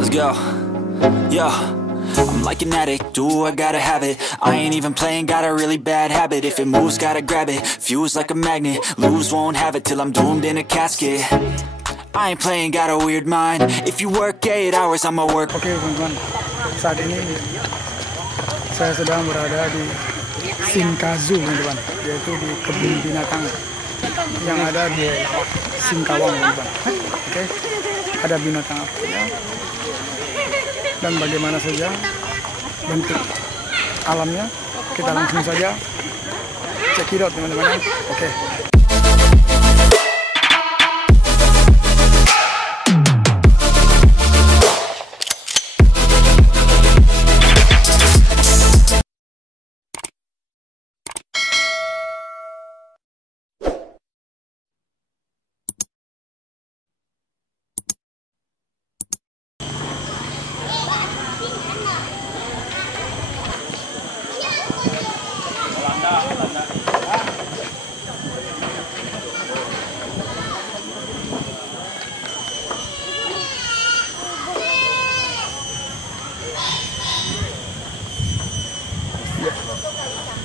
Let's go. Yo, I'm like an addict, do I gotta have it. I ain't even playing, got a really bad habit. If it moves, gotta grab it, fuse like a magnet. Lose, won't have it till I'm doomed in a casket. I ain't playing, got a weird mind. If you work 8 hours, I'ma work. Oke teman-teman, saat ini saya sedang berada di Singkazu teman-teman, yaitu di kebun binatang yang ada di Singkawang teman-teman. Oke, ada binatang apa ya, dan bagaimana saja bentuk alamnya, kita langsung saja cekidot teman-teman. Oke.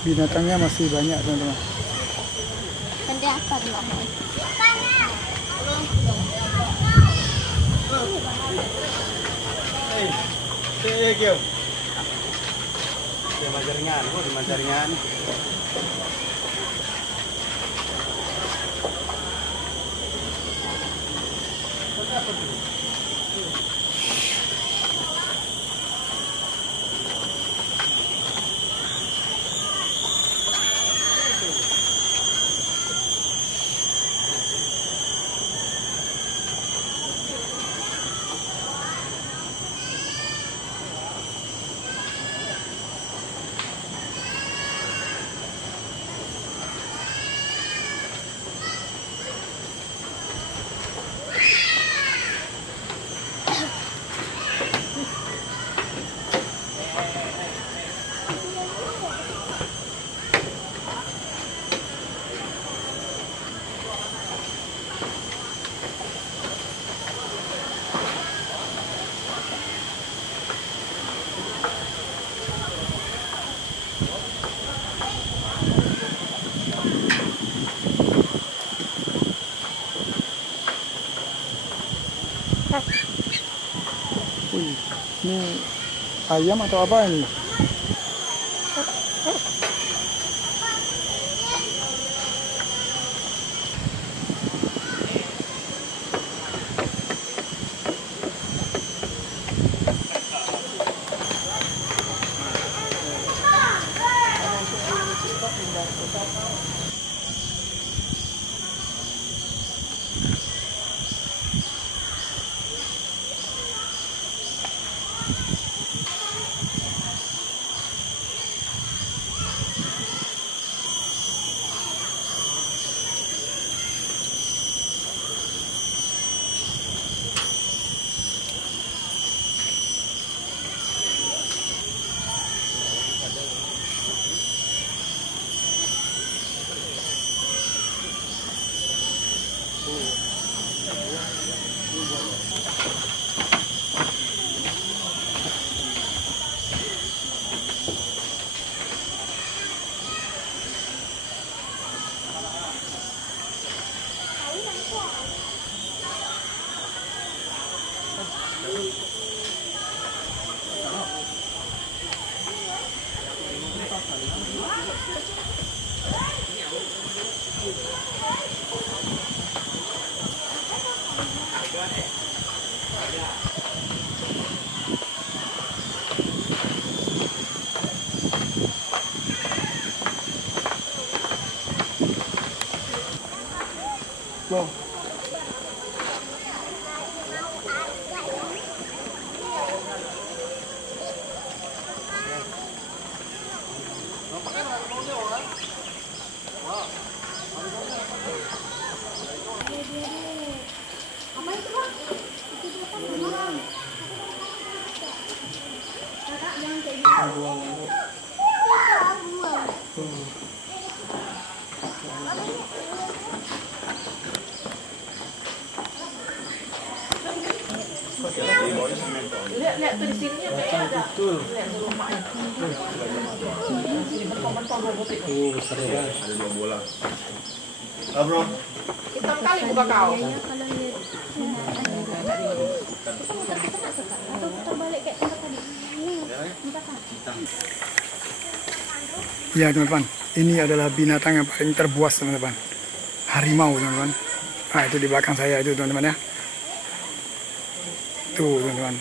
Binatangnya masih banyak teman-teman. Jaringan. Wih, ini ayam atau apa ini? Wow. Lihat tuh di sini ada. Betul. Lihat rumahnya. Ini mentong-mentong dua butir. Besar ya. Ada 2 bola. Bro. Hitam kali buka kau. Ya teman-teman, ini adalah binatang yang paling terbuas teman-teman. Harimau teman-teman. Nah itu di belakang saya itu teman-teman ya. Tuh teman-teman.